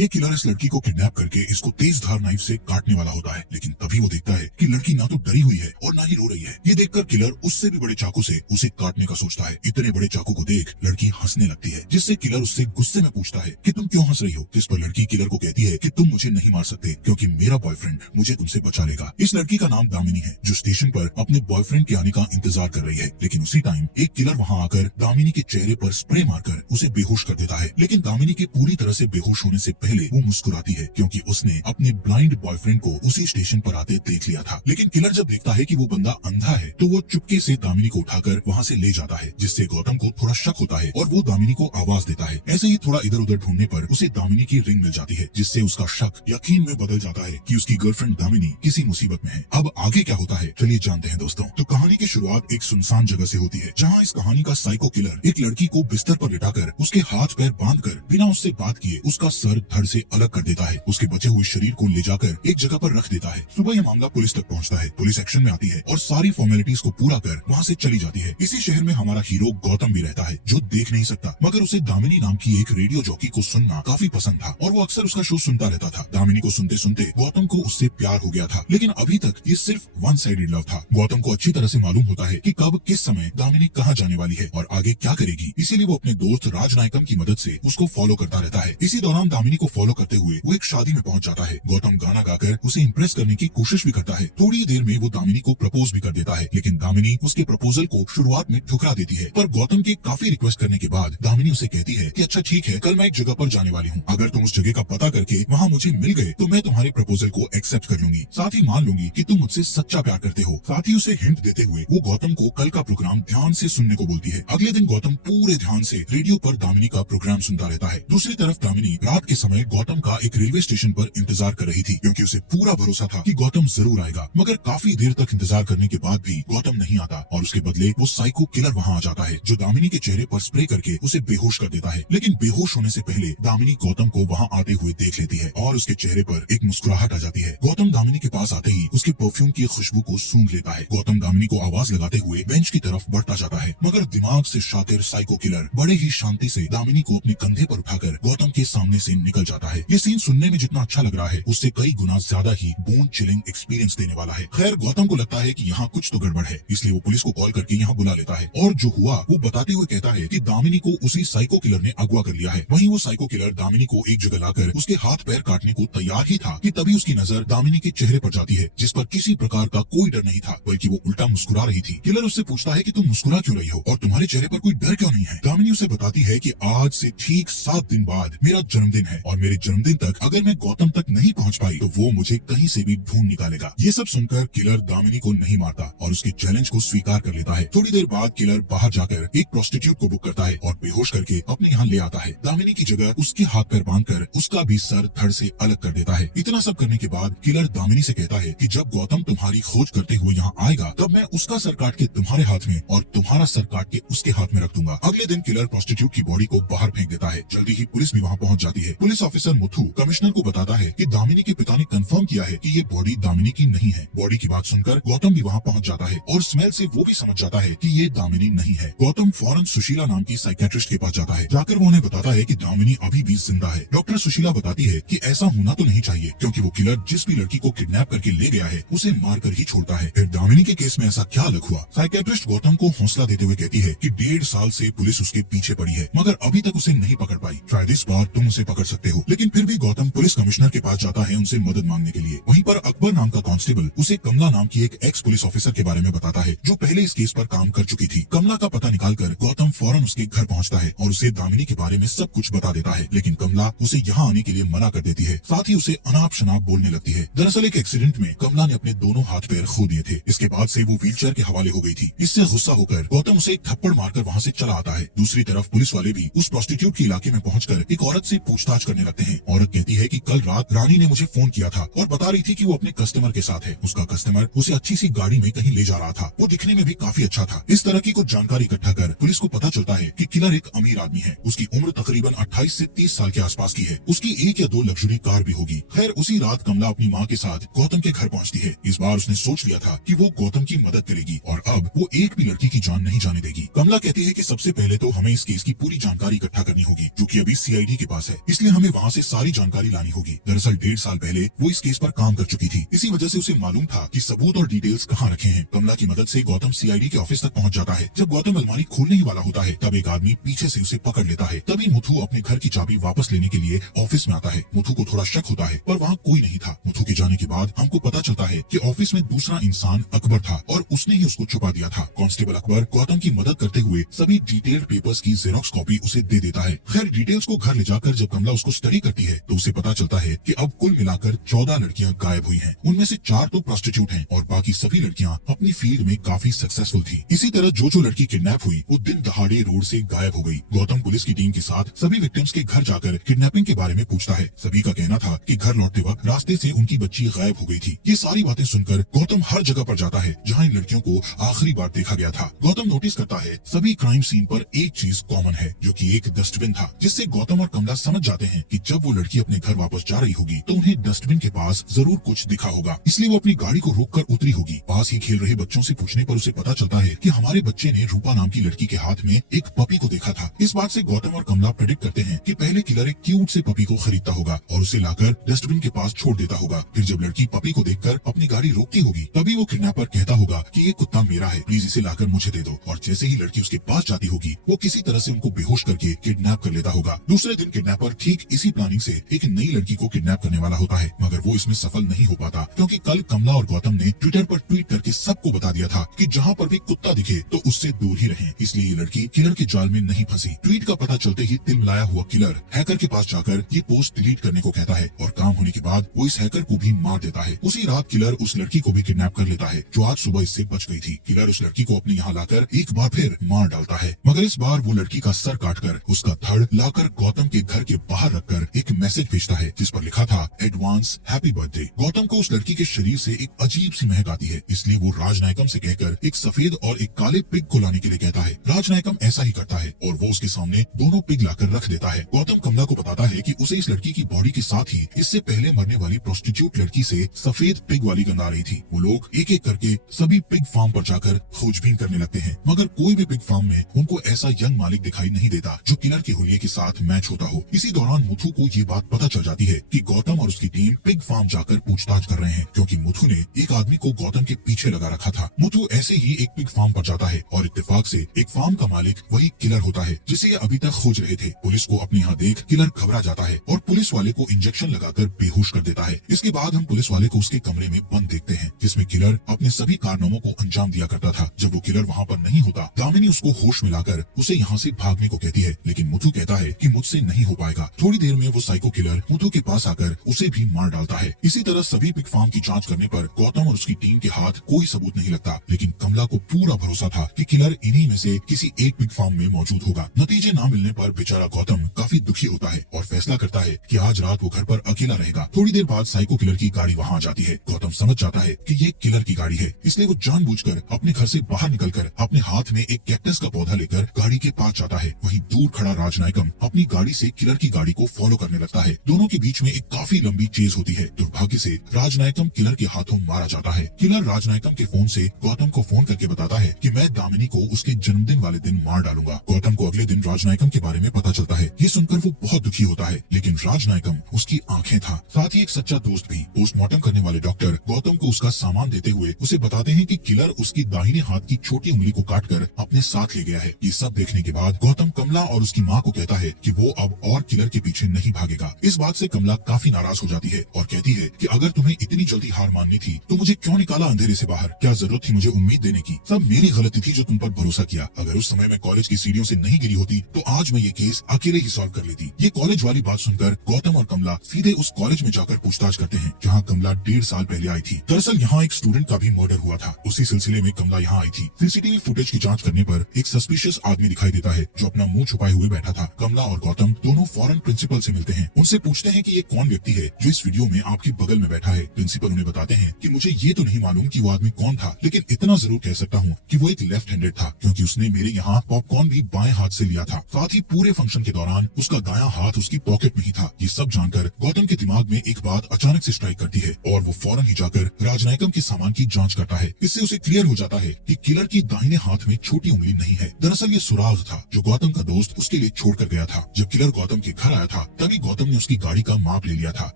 ये किलर इस लड़की को किडनैप करके इसको तेज धार नाइफ से काटने वाला होता है, लेकिन तभी वो देखता है कि लड़की ना तो डरी हुई है और ना ही रो रही है। ये देखकर किलर उससे भी बड़े चाकू से उसे काटने का सोचता है। इतने बड़े चाकू को देख लड़की हंसने लगती है, जिससे किलर उससे गुस्से में पूछता है कि तुम क्यों हंस रही हो। जिस पर लड़की किलर को कहती है कि तुम मुझे नहीं मार सकते क्योंकि मेरा बॉयफ्रेंड मुझे तुमसे बचा लेगा। इस लड़की का नाम दामिनी है, जो स्टेशन पर अपने बॉयफ्रेंड के आने का इंतजार कर रही है। लेकिन उसी टाइम एक किलर वहाँ आकर दामिनी के चेहरे पर स्प्रे मारकर उसे बेहोश कर देता है। लेकिन दामिनी के पूरी तरह से बेहोश होने से पहले वो मुस्कुराती है, क्योंकि उसने अपने ब्लाइंड बॉयफ्रेंड को उसी स्टेशन पर आते देख लिया था। लेकिन किलर जब देखता है कि वो बंदा अंधा है तो वो चुपके से दामिनी को उठाकर वहाँ से ले जाता है, जिससे गौतम को थोड़ा शक होता है और वो दामिनी को आवाज देता है। ऐसे ही थोड़ा इधर उधर ढूंढने पर उसे दामिनी की रिंग मिल जाती है, जिससे उसका शक यकीन में बदल जाता है कि उसकी गर्लफ्रेंड दामिनी किसी मुसीबत में है। अब आगे क्या होता है चलिए जानते हैं दोस्तों। तो कहानी की शुरुआत एक सुनसान जगह से होती है, जहाँ इस कहानी का साइको किलर एक लड़की को बिस्तर पर लिटाकर उसके हाथ पैर बांधकर बिना उससे बात किए उसका सर धड़ से अलग कर देता है। उसके बचे हुए शरीर को ले जाकर एक जगह पर रख देता है। सुबह यह मामला पुलिस तक पहुँचता है। पुलिस एक्शन में आती है और सारी फॉर्मेलिटीज को पूरा कर वहाँ से चली जाती है। इसी शहर में हमारा हीरो गौतम भी रहता है, जो देख नहीं सकता, मगर उसे दामिनी नाम की एक रेडियो जॉकी को सुनना काफी पसंद था और वो अक्सर उसका शो सुनता रहता था। दामिनी को सुनते सुनते गौतम को उससे प्यार हो गया था, लेकिन अभी तक ये सिर्फ वन साइडेड लव था। गौतम को अच्छी तरह से मालूम होता है कि कब किस समय दामिनी कहाँ जाने वाली है और आगे क्या करेगी, इसीलिए वो अपने दोस्त राजनायकम की मदद से उसको फॉलो करता रहता है। इसी दौरान दामिनी को फॉलो करते हुए वो एक शादी में पहुंच जाता है। गौतम गाना गाकर उसे इम्प्रेस करने की कोशिश भी करता है। थोड़ी देर में वो दामिनी को प्रपोज भी कर देता है, लेकिन दामिनी उसके प्रपोजल को शुरुआत में ठुकरा देती है। पर गौतम के काफी रिक्वेस्ट करने के बाद दामिनी उसे कहती है कि अच्छा ठीक है, कल मैं एक जगह पर जाने वाली हूँ, अगर तुम उस जगह का पता करके वहाँ मुझे मिल गए तो मैं तुम्हारे प्रपोजल को एक्सेप्ट कर लूंगी, साथ ही मान लूंगी कि तुम मुझसे सच्चा प्यार करते हो। साथ ही उसे हिंट देते हुए वो गौतम को कल का प्रोग्राम ध्यान से सुनने को बोलती है। अगले दिन गौतम पूरे ध्यान से रेडियो पर दामिनी का प्रोग्राम सुनता रहता है। दूसरी तरफ दामिनी रात के समय गौतम का एक रेलवे स्टेशन पर इंतजार कर रही थी, क्योंकि उसे पूरा भरोसा था कि गौतम जरूर आएगा। मगर काफी देर तक इंतजार करने के बाद भी गौतम नहीं आता और उसके बदले वो साइको किलर वहाँ आ जाता है, जो दामिनी के चेहरे पर स्प्रे करके उसे बेहोश कर देता है। लेकिन बेहोश होने से पहले दामिनी गौतम को वहाँ आते हुए देख लेती है और उसके चेहरे पर एक मुस्कुराहट आ जाती है। गौतम दामिनी के पास आते ही उसके परफ्यूम की खुशबू को सूंघ लेता है। गौतम दामिनी को आवाज लगाते हुए बेंच की तरफ बढ़ता जाता है, मगर दिमाग से शातिर साइको किलर बड़े ही शांति से दामिनी को अपने कंधे पर उठाकर गौतम के सामने से निकल जाता है। ये सीन सुनने में जितना अच्छा लग रहा है, उससे कई गुना ज्यादा ही बोन चिलिंग एक्सपीरियंस देने वाला है। खैर गौतम को लगता है कि यहाँ कुछ तो गड़बड़ है, इसलिए वो पुलिस को कॉल करके यहाँ बुला लेता है और जो हुआ वो बताते हुए कहता है कि दामिनी को उसी साइको किलर ने अगवा कर लिया है। वहीं वो साइको किलर दामिनी को एक जगह लाकर उसके हाथ पैर काटने को तैयार ही था कि तभी उसकी नजर दामिनी के चेहरे पर जाती है, जिस पर किसी प्रकार का कोई डर नहीं था, बल्कि वो उल्टा मुस्कुरा रही थी। किलर उससे पूछता है कि तुम मुस्कुरा क्यों रही हो और तुम्हारे चेहरे पर कोई डर क्यों नहीं है। दामिनी उसे बताती है कि आज से ठीक 7 दिन बाद मेरा जन्मदिन है और मेरे जन्मदिन तक अगर मैं गौतम तक नहीं पहुंच पाई तो वो मुझे कहीं से भी ढूंढ निकालेगा। ये सब सुनकर किलर दामिनी को नहीं मारता और उसके चैलेंज को स्वीकार कर लेता है। थोड़ी देर बाद किलर बाहर जाकर एक प्रोस्टिट्यूट को बुक करता है और बेहोश करके अपने यहाँ ले आता है। दामिनी की जगह उसके हाथ पैर बांधकर उसका भी सर धड़ से अलग कर देता है। इतना सब करने के बाद किलर दामिनी से कहता है कि जब गौतम तुम्हारी खोज करते हुए यहाँ आएगा तब मैं उसका सर काट के तुम्हारे हाथ में और तुम्हारा सर काट के उसके हाथ में रख दूंगा। अगले दिन किलर प्रोस्टिट्यूट की बॉडी को बाहर फेंक देता है। जल्दी ही पुलिस भी वहाँ पहुँच जाती है। पुलिस ऑफिसर मुथु कमिश्नर को बताता है कि दामिनी के पिता ने कंफर्म किया है कि ये बॉडी दामिनी की नहीं है। बॉडी की बात सुनकर गौतम भी वहाँ पहुँच जाता है और स्मेल से वो भी समझ जाता है कि ये दामिनी नहीं है। गौतम फौरन सुशीला नाम की साइकेट्रिस्ट के पास जाता है। जाकर वो उन्हें बताता है कि दामिनी अभी भी जिंदा है। डॉक्टर सुशीला बताती है कि ऐसा होना तो नहीं चाहिए, क्योंकि वो किलर जिस भी लड़की को किडनैप करके ले गया है उसे मार कर ही छोड़ता है। फिर दामिनी के केस में ऐसा क्या अलग हुआ। साइकेट्रिस्ट गौतम को हौसला देते हुए कहती है कि 1.5 साल से पुलिस उसके पीछे पड़ी है, मगर अभी तक उसे नहीं पकड़ पाई। शायद इस बार तुम उसे पकड़ सकते हो। लेकिन फिर भी गौतम पुलिस कमिश्नर के पास जाता है उनसे मदद मांगने के लिए। वहीं पर अकबर नाम का कांस्टेबल उसे कमला नाम की एक एक्स पुलिस ऑफिसर के बारे में बताता है, जो पहले इस केस पर काम कर चुकी थी। कमला का पता निकालकर गौतम फौरन उसके घर पहुंचता है और उसे दामिनी के बारे में सब कुछ बता देता है। लेकिन कमला उसे यहाँ आने के लिए मना कर देती है, साथ ही उसे अनाप शनाप बोलने लगती है। दरअसल एक एक्सीडेंट में कमला ने अपने दोनों हाथ पैर खो दिए थे। इसके बाद से वो व्हीलचेयर के हवाले हो गई थी। इससे गुस्सा होकर गौतम उसे एक थप्पड़ मारकर वहाँ से चला आता है। दूसरी तरफ पुलिस वाले भी उस प्रोस्टिट्यूट के इलाके में पहुंचकर एक औरत से पूछताछ करने लगते हैं। औरत कहती है कि कल रात रानी ने मुझे फोन किया था और बता रही थी कि वो अपने कस्टमर के साथ है। उसका कस्टमर उसे अच्छी सी गाड़ी में कहीं ले जा रहा था। वो दिखने में भी काफी अच्छा था। इस तरह की कुछ जानकारी इकट्ठा कर पुलिस को पता चलता है कि किलर एक अमीर आदमी है। उसकी उम्र तकरीबन 28 से 30 साल के आसपास की है। उसकी 1 या 2 लग्जरी कार भी होगी। खैर उसी रात कमला अपनी माँ के साथ गौतम के घर पहुँचती है। इस बार उसने सोच लिया था कि वो गौतम की मदद करेगी और अब वो एक भी लड़की की जान नहीं जाने देगी। कमला कहती है कि सबसे पहले तो हमें इस केस की पूरी जानकारी इकट्ठा करनी होगी, जो कि अभी CID के पास है, इसलिए हमें हमें वहाँ से सारी जानकारी लानी होगी। दरअसल 1.5 साल पहले वो इस केस पर काम कर चुकी थी। इसी वजह से उसे मालूम था कि सबूत और डिटेल्स कहाँ रखे हैं। कमला की मदद से गौतम सीआईडी के ऑफिस तक पहुँच जाता है। जब गौतम अलमारी खोलने ही वाला होता है तब एक आदमी पीछे से उसे पकड़ लेता है। तभी मुथु अपने घर की चाबी वापस लेने के लिए ऑफिस में आता है। मुथु को थोड़ा शक होता है पर वहाँ कोई नहीं था। मुथु के जाने के बाद हमको पता चलता है कि ऑफिस में दूसरा इंसान अकबर था और उसने ही उसको छुपा दिया था। कांस्टेबल अकबर गौतम की मदद करते हुए सभी डिटेल्ड पेपर्स की जेरॉक्स कॉपी उसे दे देता है। खैर डिटेल्स को घर ले जाकर जब कमला उसको स्टडी करती है तो उसे पता चलता है कि अब कुल मिलाकर 14 लड़कियां गायब हुई हैं। उनमें से 4 तो प्रोस्टिट्यूट हैं और बाकी सभी लड़कियां अपनी फील्ड में काफी सक्सेसफुल थी। इसी तरह जो लड़की किडनैप हुई वो दिन दहाड़े रोड से गायब हो गई। गौतम पुलिस की टीम के साथ सभी विक्टिम्स के घर जाकर किडनैपिंग के बारे में पूछता है। सभी का कहना था कि घर लौटते वक्त रास्ते से उनकी बच्ची गायब हो गई थी। ये सारी बातें सुनकर गौतम हर जगह पर जाता है जहाँ इन लड़कियों को आखिरी बार देखा गया था। गौतम नोटिस करता है सभी क्राइम सीन पर एक चीज कॉमन है जो कि एक डस्टबिन था, जिससे गौतम और कमला समझ जाते हैं कि जब वो लड़की अपने घर वापस जा रही होगी तो उन्हें डस्टबिन के पास जरूर कुछ दिखा होगा, इसलिए वो अपनी गाड़ी को रोककर उतरी होगी। पास ही खेल रहे बच्चों से पूछने पर उसे पता चलता है कि हमारे बच्चे ने रूपा नाम की लड़की के हाथ में एक पपी को देखा था। इस बात से गौतम और कमला प्रेडिक्ट करते हैं कि पहले किलर एक क्यूट से पपी को खरीदता होगा और उसे लाकर डस्टबिन के पास छोड़ देता होगा। फिर जब लड़की पपी को देखकर अपनी गाड़ी रोकती होगी तभी वो किडनैपर कहता होगा कि ये कुत्ता मेरा है, प्लीज इसे लाकर मुझे दे दो। और जैसे ही लड़की उसके पास जाती होगी वो किसी तरह से उनको बेहोश करके किडनैप कर लेता होगा। दूसरे दिन किडनैपर ठीक इसी प्लानिंग से एक नई लड़की को किडनैप करने वाला होता है, मगर वो इसमें सफल नहीं हो पाता क्योंकि कल कमला और गौतम ने ट्विटर पर ट्वीट करके सबको बता दिया था कि जहाँ पर भी कुत्ता दिखे तो उससे दूर ही रहें। इसलिए ये लड़की किलर के जाल में नहीं फंसी। ट्वीट का पता चलते ही तिलमिलाया हुआ किलर हैकर के पास जाकर ये पोस्ट डिलीट करने को कहता है और काम होने के बाद वो इस हैकर को भी मार देता है। उसी रात किलर उस लड़की को भी किडनैप कर लेता है जो आज सुबह इससे बच गई थी। किलर उस लड़की को अपने यहाँ लाकर एक बार फिर मार डालता है, मगर इस बार वो लड़की का सर काटकर उसका धड़ लाकर गौतम के घर के बाहर रखकर एक मैसेज भेजता है जिस पर लिखा था एडवांस हैप्पी बर्थडे। गौतम को उस लड़की के शरीर से एक अजीब सी महक आती है, इसलिए वो राजनायकम से कहकर एक सफेद और एक काले पिग को लाने के लिए कहता है। राजनायकम ऐसा ही करता है और वो उसके सामने दोनों पिग लाकर रख देता है। गौतम कमला को बताता है कि उसे इस लड़की की बॉडी के साथ ही इससे पहले मरने वाली प्रोस्टिट्यूट लड़की से सफेद पिग वाली गंध आ रही थी। वो लोग एक एक करके सभी पिग फार्म पर जाकर खोजबीन करने लगते हैं, मगर कोई भी पिग फार्म में उनको ऐसा यंग मालिक दिखाई नहीं देता जो किलर के हुलिये के साथ मैच होता हो। इसी दौरान मुथु को ये बात पता चल जाती है कि गौतम और उसकी टीम पिग फार्म जाकर पूछताछ कर रहे हैं, क्योंकि मुथु ने एक आदमी को गौतम के पीछे लगा रखा था। मुथु ऐसे ही एक पिग फार्म पर जाता है और इत्तेफाक से एक फार्म का मालिक वही किलर होता है जिसे ये अभी तक खोज रहे थे। पुलिस को अपने यहाँ देख किलर घबरा जाता है और पुलिस वाले को इंजेक्शन लगाकर बेहोश कर देता है। इसके बाद हम पुलिस वाले को उसके कमरे में बंद देखते हैं जिसमें किलर अपने सभी कारनामों को अंजाम दिया करता था। जब वो किलर वहाँ पर नहीं होता, दामिनी उसको होश में लाकर उसे यहाँ से भागने को कहती है, लेकिन मुथु कहता है कि मुझसे नहीं हो पाएगा। थोड़ी देर में वो साइको किलर मुथु के पास आकर उसे भी मार डालता है। इसी तरह सभी पिग फार्म की जांच करने पर गौतम और उसकी टीम के हाथ कोई सबूत नहीं लगता, लेकिन कमला को पूरा भरोसा था कि किलर इन्हीं में से किसी एक पिग फार्म में मौजूद होगा। नतीजे न मिलने पर बेचारा गौतम काफी दुखी होता है और फैसला करता है कि आज रात वो घर पर अकेला रहेगा। थोड़ी देर बाद साइको किलर की गाड़ी वहाँ आ जाती है। गौतम समझ जाता है कि ये किलर की गाड़ी है, इसलिए वो जानबूझकर अपने घर से बाहर निकलकर अपने हाथ में एक कैक्टस का पौधा लेकर गाड़ी के पास जाता है। वहीं दूर खड़ा राजनायकम अपनी गाड़ी से किलर की गाड़ी को फॉलो करने लगता है। दोनों के बीच में एक काफी लंबी चेज होती है। दुर्भाग्य से राजनायकम किलर के हाथों मारा जाता है। किलर राजनायकम के फोन से गौतम को फोन करके बताता है कि मैं दामिनी को उसके जन्मदिन वाले दिन मार डालूंगा। गौतम को अगले दिन राजनायकम के बारे में पता चलता है। ये सुनकर वो बहुत दुखी होता है, लेकिन राजनायकम उसकी आंखें था। साथ ही एक सच्चा दोस्त भी। पोस्टमार्टम करने वाले डॉक्टर गौतम को उसका सामान देते हुए उसे बताते हैं कि किलर उसकी दाहिने हाथ की छोटी उंगली को काटकर अपने साथ ले गया है। ये सब देखने के बाद गौतम कमला और उसकी माँ को कहता है कि वो अब और किलर के पीछे नहीं भागेगा। इस बात से कमला काफी नाराज हो जाती है और कहती है कि अगर तुम्हें इतनी जल्दी हार माननी थी तो मुझे क्यों निकाला अंधेरे से बाहर? क्या जरूरत थी मुझे उम्मीद देने की? सब मेरी गलती थी जो तुम पर भरोसा किया। अगर उस समय मैं कॉलेज की सीढ़ियों से नहीं गिरी होती तो आज मैं ये केस अकेले ही सॉल्व कर लेती। ये कॉलेज वाली बात सुनकर गौतम और कमला सीधे उस कॉलेज में जाकर पूछताछ करते हैं जहाँ कमला 1.5 साल पहले आई थी। दरअसल यहाँ एक स्टूडेंट का भी मर्डर हुआ था। उसी सिलसिले में कमला यहाँ आई थी। सीसीटीवी फुटेज की जांच करने पर एक सस्पिशियस आदमी दिखाई देता है जो अपना मुंह छुपाए हुए बैठा था। कमला और गौतम दोनों फौरन प्रिंसिपल से मिलते हैं। उनसे पूछते हैं कि ये कौन व्यक्ति है जो इस वीडियो में आपके बगल में बैठा है। प्रिंसिपल उन्हें बताते हैं कि मुझे ये तो नहीं मालूम कि वो आदमी कौन था, लेकिन इतना जरूर कह सकता हूँ कि वो एक लेफ्ट हैंडेड था, क्योंकि उसने मेरे यहाँ पॉपकॉर्न भी बाएं हाथ से लिया था। साथ ही पूरे फंक्शन के दौरान उसका दायां हाथ उसकी पॉकेट में ही था। ये सब जानकर गौतम के दिमाग में एक बात अचानक से स्ट्राइक करती है और वो फौरन ही जाकर राजनायकम के सामान की जांच करता है। इससे उसे क्लियर हो जाता है कि किलर की दाहिने हाथ में छोटी उंगली नहीं है। दरअसल ये सुराग था जो गौतम का दोस्त उसके लिए छोड़ कर गया था। जब किलर गौतम के घर आया था तभी गौतम ने उसकी गाड़ी का माप ले लिया था।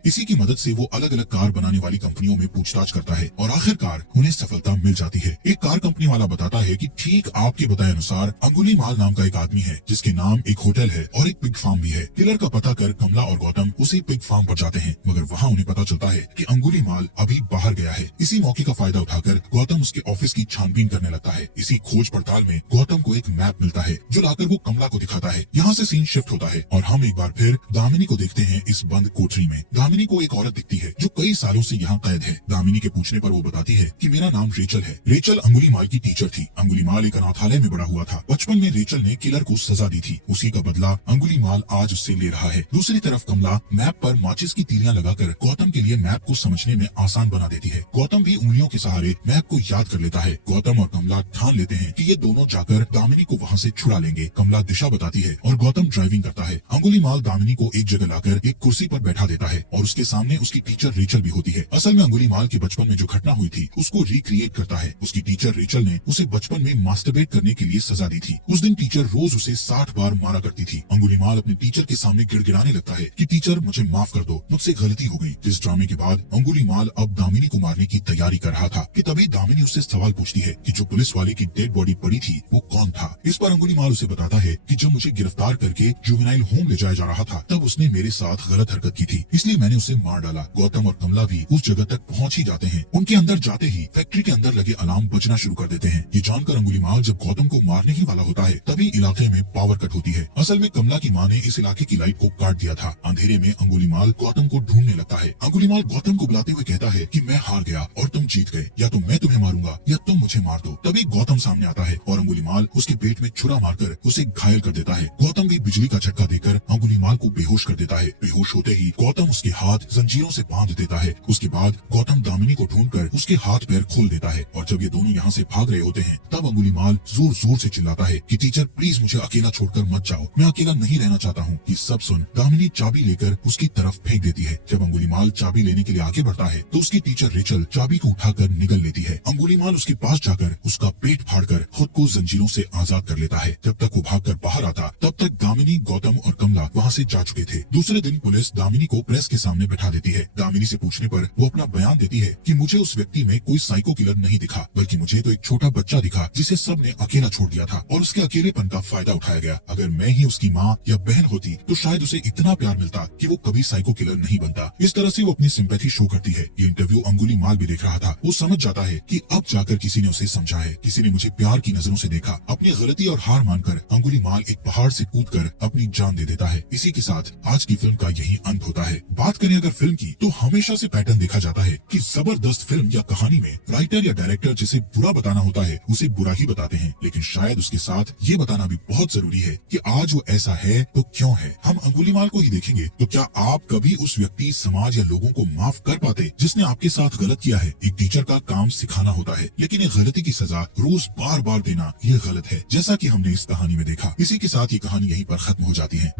इसी की मदद से वो अलग अलग कार बनाने वाली कंपनियों में पूछताछ करता है और आखिरकार उन्हें सफलता मिल जाती है। एक कार कंपनी वाला बताता है कि ठीक आपके बताए अनुसार अंगुलीमाल नाम का एक आदमी है जिसके नाम एक होटल है और एक पिग फार्म भी है। किलर का पता कर कमला और गौतम उसी पिग फार्म पर जाते हैं, मगर वहाँ उन्हें पता चलता है कि अंगुलीमाल अभी बाहर गया है। इसी मौके का फायदा उठाकर गौतम उसके ऑफिस की छानबीन करने लगता है। इसी खोज पड़ताल में गौतम को एक मैप मिलता है जो लाकर वो कमला को दिखाता है। यहाँ से सीन शिफ्ट होता है और हम एक बार फिर दामिनी को देखते हैं इस बंद कोठरी में। दामिनी को एक औरत दिखती है जो कई सालों से यहाँ कैद है। दामिनी के पूछने पर वो बताती है कि मेरा नाम रेचल है। रेचल अंगुलीमाल की टीचर थी। अंगुलीमाल एक अनाथालय में बड़ा हुआ था। बचपन में रेचल ने किलर को सजा दी थी, उसी का बदला अंगुलीमाल आज उससे ले रहा है। दूसरी तरफ कमला मैप पर माचिस की तीलियां लगाकर गौतम के लिए मैप को समझने में आसान बना देती है। गौतम भी उंगलियों के सहारे मैप को याद कर लेता है। गौतम और कमला ठान लेते हैं कि ये दोनों जाकर दामिनी को वहाँ से छुड़ा लेंगे। कमला दिशा बताती है और गौतम ड्राइविंग करता है। अंगुलीमाल दामिनी को एक जगह लाकर एक कुर्सी पर बैठा देता है और उसके सामने उसकी टीचर रेचल भी होती है। असल में अंगुलीमाल के बचपन में जो घटना हुई थी उसको रिक्रिएट करता है। उसकी टीचर रेचल ने उसे बचपन में मास्टरबेट करने के लिए सजा दी थी। उस दिन टीचर रोज उसे 60 बार मारा करती थी। अंगुलीमाल अपने टीचर के सामने गिड़गिड़ाने लगता है कि टीचर मुझे माफ कर दो, मुझसे गलती हो गई। इस ड्रामे के बाद अंगुलीमाल अब दामिनी को मारने की तैयारी कर रहा था कि तभी दामिनी उससे सवाल पूछती है कि जो पुलिस वाले की डेड बॉडी पड़ी थी वो कौन था। इस पर अंगुलीमाल उसे बताता है कि जब मुझे गिरफ्तार करके जुवेनाइल होम ले जाया जा रहा था तब उसने मेरे साथ गलत हरकत की थी, इसलिए मैंने उसे मार डाला। गौतम और कमला भी उस जगह तक पहुंच ही जाते हैं। उनके अंदर जाते ही फैक्ट्री के अंदर लगे अलार्म बजना शुरू कर देते हैं। ये जानकर अंगुलीमाल जब गौतम को मारने ही वाला होता है तभी इलाके में पावर कट होती है। असल में कमला की माँ ने इस इलाके की लाइट को काट दिया था। अंधेरे में अंगुलीमाल गौतम को ढूंढने लगता है। अंगुलीमाल गौतम को बुलाते हुए कहता है कि मैं हार गया और तुम जीत गए, या तो मैं तुम्हें मारूंगा या तुम मुझे मार दो। तभी गौतम सामने आता है और अंगुलीमाल उसके पेट में छुरा मारकर उसे घायल कर देता है। गौतम भी बिजली का झटका देकर अंगुलीमाल को बेहोश कर देता है। बेहोश होते ही गौतम उसके हाथ जंजीरों से बांध देता है। उसके बाद गौतम दामिनी को ढूंढकर उसके हाथ पैर खोल देता है और जब ये दोनों यहाँ से भाग रहे होते हैं तब अंगुलीमाल जोर जोर से चिल्लाता है कि टीचर प्लीज मुझे अकेला छोड़कर मत जाओ, मैं अकेला नहीं रहना चाहता हूँ। ये सब सुन दामिनी चाबी लेकर उसकी तरफ फेंक देती है। जब अंगुलीमाल चाबी लेने के लिए आगे बढ़ता है तो उसकी टीचर रेचल चाबी को उठाकर निगल लेती है। अंगुलीमाल उसके पास जाकर उसका पेट फाड़कर खुद को जंजीरों से आजाद कर लेता है। जब तक वो भागकर बाहर आता तब तक दामिनी, गौतम और कमला वहाँ से जा चुके थे। दूसरे दिन पुलिस दामिनी को प्रेस के सामने बैठा देती है। दामिनी से पूछने पर वो अपना बयान देती है कि मुझे उस व्यक्ति में कोई साइको किलर नहीं दिखा, बल्कि मुझे तो एक छोटा बच्चा दिखा जिसे सबने अकेला छोड़ दिया था और उसके अकेलेपन का फायदा उठाया गया। अगर मैं ही उसकी माँ या बहन होती तो शायद उसे इतना प्यार मिलता कि वो कभी साइको किलर नहीं बनता। इस तरह से वो अपनी सिंपैथी शो करती है। ये इंटरव्यू अंगुलीमाल भी देख रहा था। वो समझ जाता है कि अब जाकर किसी ने उसे समझा है, किसी ने मुझे प्यार की नजरों से देखा। अपनी गलती और हार मानकर अंगुलीमाल एक पहाड़ से कूदकर अपनी जान दे देता है। इसी के साथ आज की फिल्म का यही अंत होता है। बात करें अगर फिल्म की तो हमेशा से पैटर्न देखा जाता है कि जबरदस्त फिल्म या कहानी में राइटर या डायरेक्टर जिसे बुरा बताना होता है उसे बुरा ही बताते हैं, लेकिन शायद उसके साथ ये बताना भी बहुत जरूरी है कि आज वो ऐसा है तो क्यों है। हम अंगुलीमाल को ही देखेंगे तो क्या आप कभी उस व्यक्ति, समाज या लोगों को माफ कर पाते जिसने आपके साथ गलत किया है। एक टीचर का काम सिखाना होता है, लेकिन एक गलती की सजा रोज बार बार देना ये गलत है, जैसा कि हमने इस कहानी में देखा। इसी के साथ ये कहानी यहीं पर खत्म हो जाती है।